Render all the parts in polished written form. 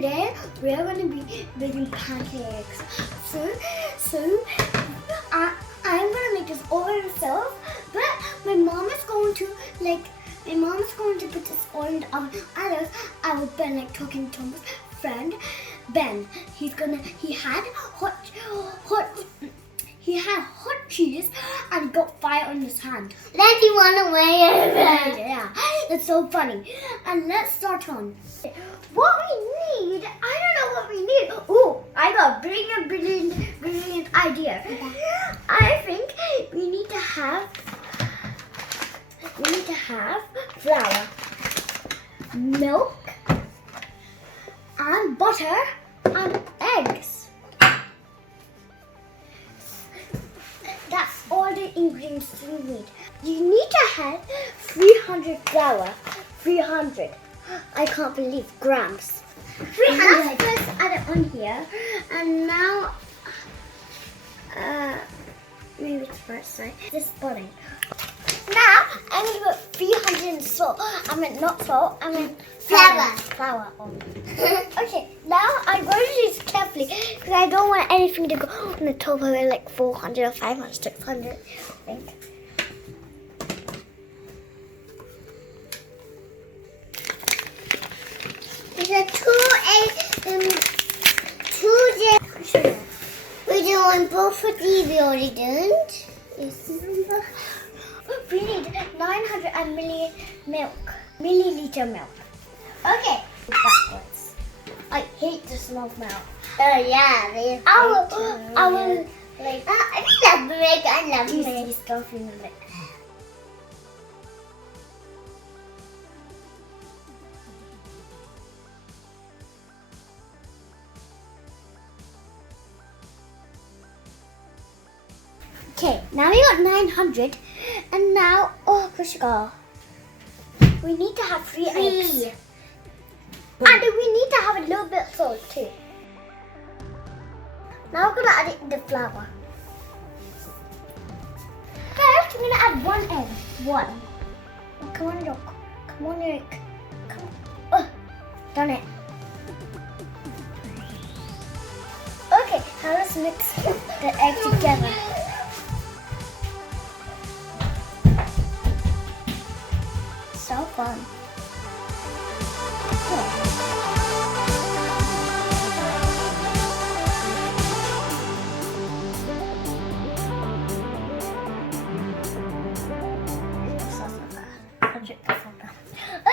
today we're going to be making pancakes. So I'm going to make this all by myself, but my mom is going to put this all in the oven. Others, I will be like talking to my friend Ben. He had hot cheese and got fire on his hand. Then he went away. Yeah, that's so funny. And let's start on. What we need, I don't know what we need. Oh, I got a brilliant idea. Okay. I think we need to have flour, milk, and butter, and eggs. That's all the ingredients we need. You need to have 300 flour. 300. I can't believe grams. 300. Let's add it on here. And now, maybe it's the right side. This pudding. Now, I'm going to put 300 salt. I meant not salt, I meant flour. Flour on. Okay, now I'm going to do this carefully because I don't want anything to go on the top of it like 400 or 500, 600. I think. We're doing both of these. We already did. We need 900 milliliter milk. Okay, backwards. I hate the smell of milk. Oh yeah, I will like. I love milk. I love milk. Use stuff in the milk. Okay, now we got 900, and now sugar. We need to have 3 eggs, and we need to have a little bit of salt too. Now we're gonna add it in the flour. First, we're gonna add 1 egg. 1. Come on, look. Come on, Eric. Come on. Done it. Okay, now let's mix the egg together. So fun.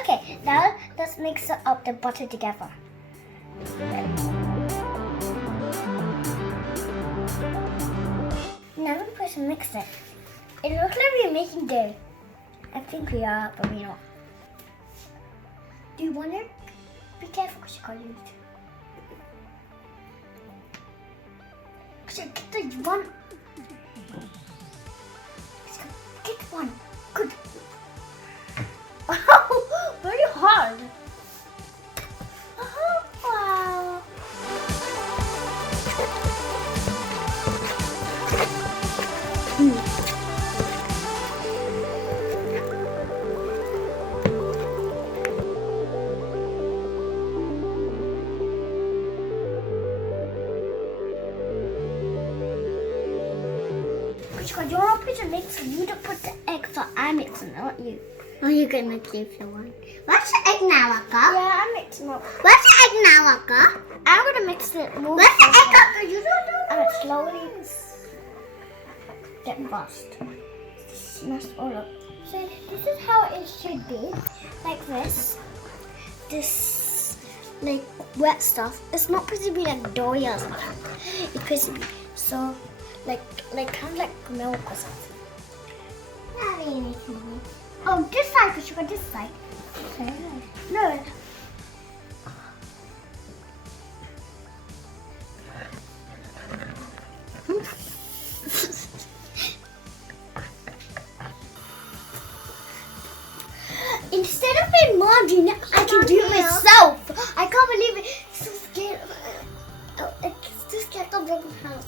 Okay, now let's mix up the butter together. Now we're supposed to mix it. It looks like we're making dough. I think we are, but we're not. Do you want it? Be careful because you can't use it. Get the one. Get one. Good. Oh, very hard. Oh, wow. You want to put the mix? You to put the egg, so I mix it, not you. Oh, you're gonna mix it if you want. What's the egg now, Akka? Yeah, I mix it more. What's the egg now, Akka? I'm gonna mix it more. What's the egg, Akka? You don't know. And it slowly get bust. Smash all up. So this is how it should be, like this. This like wet stuff. It's not supposed to be like doughy or something. It's supposed to be so like kind of like milk or something. Not really. Oh, this side, because you got this side. Okay. No. Instead of being margarine, I can do it myself. I can't believe it. So scared. It's too scared of broken house.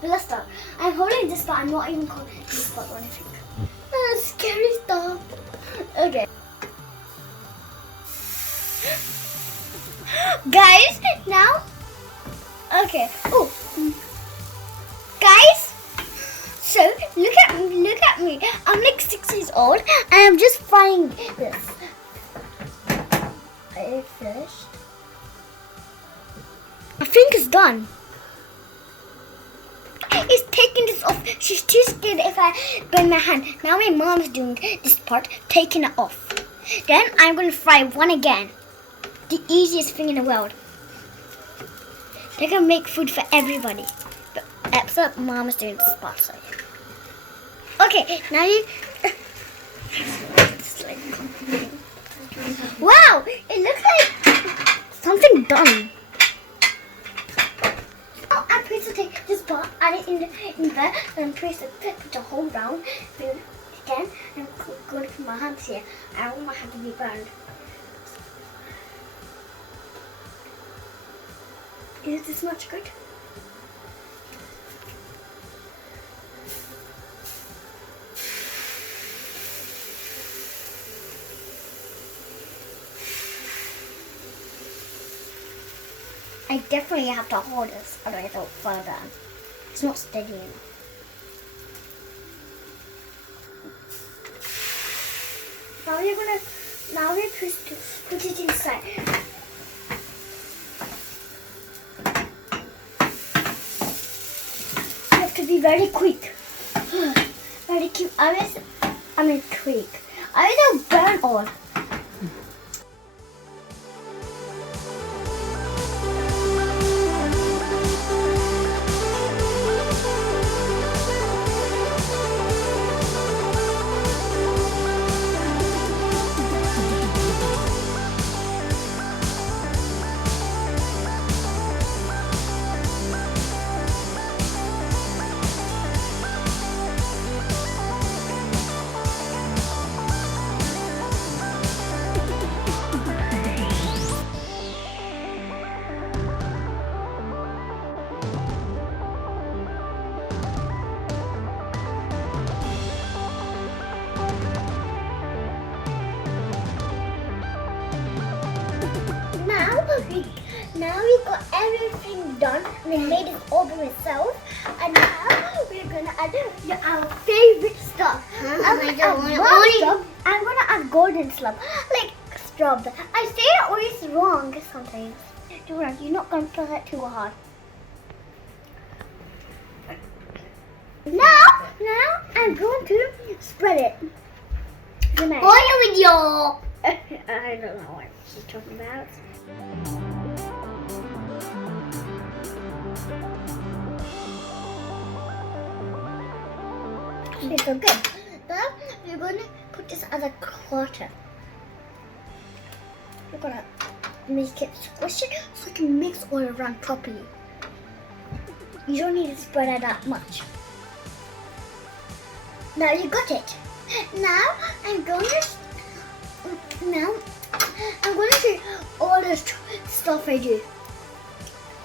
But let's start. I'm holding this spot. I'm not even holding this spot or anything. Scary stuff. Okay. Guys, now. Okay. Oh, guys. So look at me. I'm like 6 years old, and I'm just frying this. I finished. I think it's done. It's taking this off. She's too scared if I burn my hand. Now my mom's doing this part, taking it off. Then I'm gonna fry one again. The easiest thing in the world. They're gonna make food for everybody. But except mom is doing this part. So. Okay, now you. Wow! It looks like something done. Oh, I'm supposed to take this part, add it in there, and I'm supposed to put the whole round. Again, I'm going to put my hands here. I don't want my hand to be burned. Is this much good? I definitely have to hold this, otherwise it'll fall down. It's not steady enough. Now we're supposed to put it inside. You have to be very quick. Very quick. Quick. I will burn all. Now we got everything done. We made it all by myself, and now we're gonna add our favorite stuff. I'm gonna add golden slab, like strawberry. I say it always wrong sometimes. You're not gonna press it too hard. Now I'm going to spread it. Video. I don't know what she's talking about. It's so good. Now we're going to put this as a quarter. We're going to make it squishy so it can mix all around properly. You don't need to spread it that much. Now you got it. Now I'm going to do all the stuff I do.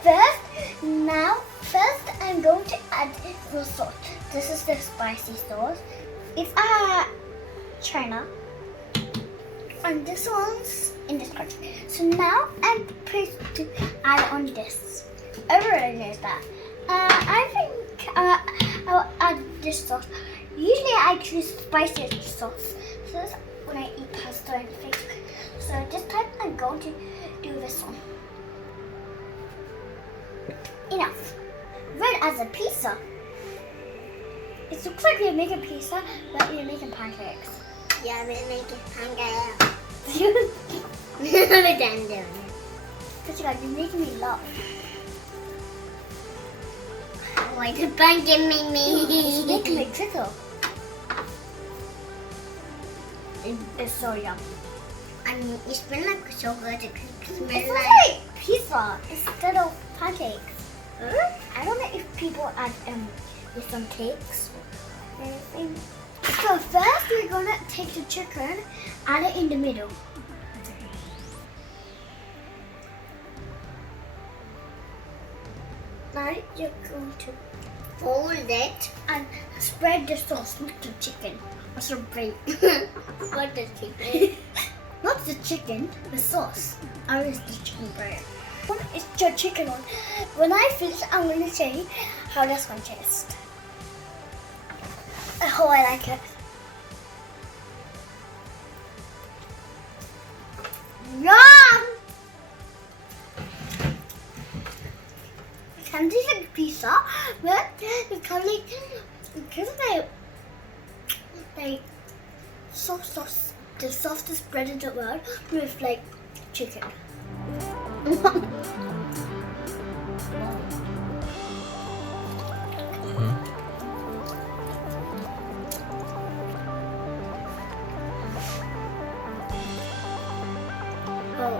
First I'm going to add the sauce. This is the spicy sauce. It's China. And this one's in this country. So now I'm supposed to add on this. Everyone knows that. I think I'll add this sauce. Usually I choose spicy sauce. So that's when I eat pasta and fish. So this time I'm going to do this one. Enough. Red as a pizza. It looks like we're making pizza, but we're making pancakes. Yeah, we're making pancakes. We're done doing it. But you're making me laugh. Why the pancake make me? It's making me tickle. It's so yum. And it smells like so good. It smells It's like pizza instead of pancakes. I don't know if people add with some cakes or anything. So first we're gonna take the chicken, add it in the middle. Now you're going to fold it and spread the sauce, not the chicken. Or some bread. What the chicken? Not the chicken, the sauce. Or is the chicken bread? one is the chicken one. When I finish, I'm going to show you how this one tastes. Oh, I like it. Yum! It kind of tastes like pizza, but it's kind of like the softest bread in the world with like chicken. Oh,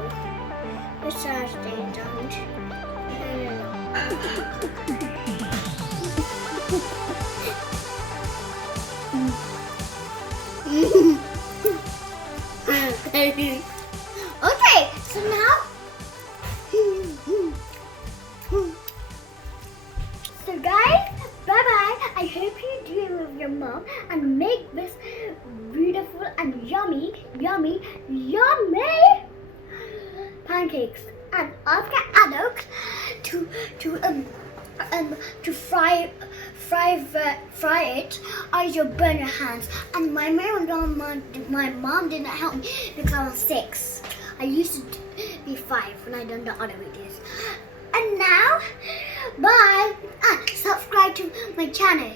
which side they don't? Okay, so now, so guys, bye bye. I hope you do it with your mom and make this beautiful and yummy pancakes. And after adults to fry it, or you'll burn your hands. And my mom didn't help me because I was 6. I used to be 5 when I done the other videos. And now, bye. And subscribe to my channel.